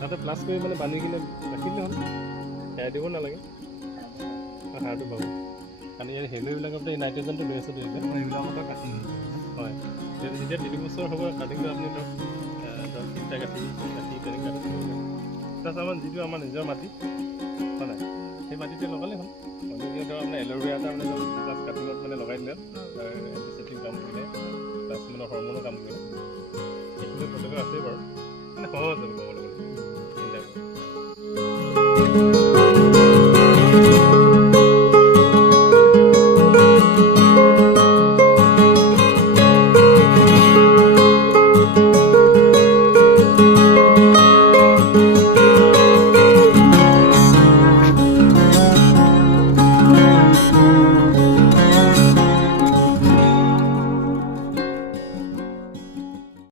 তাতে প্লাছ কৰি মানে বান্ধি কিনে ৰাখিলে হ'ল সেয়া দিব নালাগে সাৰটো পাব কাৰণ ইয়াৰ হেলুবিলাকতে এই নাইট্ৰজেনটো লৈ আছে এইবিলাকতো কাটি হয় যেতিয়া 3 বছৰ হ'ব কাটিংটো আপুনি ধৰক তিনিটা কাটি তেনেকৈ প্লাছ আমাৰ যিটো আমাৰ নিজৰ মাটি হয় নাই সেই মাটিতে লগালে হ'ল গতিকে ধৰক আপোনাৰ এল'ভেৰা এটা মানে প্লাছ কাটিঙত মানে লগাই দিলে এণ্টিচেপ্টিক কাম কৰিলে প্লাছ মানে হৰমনৰ কাম কৰিলে সেইখিনি পদ্ধতি আছেই বাৰু মানে সহজ হ'ব ক'বলৈ গ'লে চিন্তা কৰি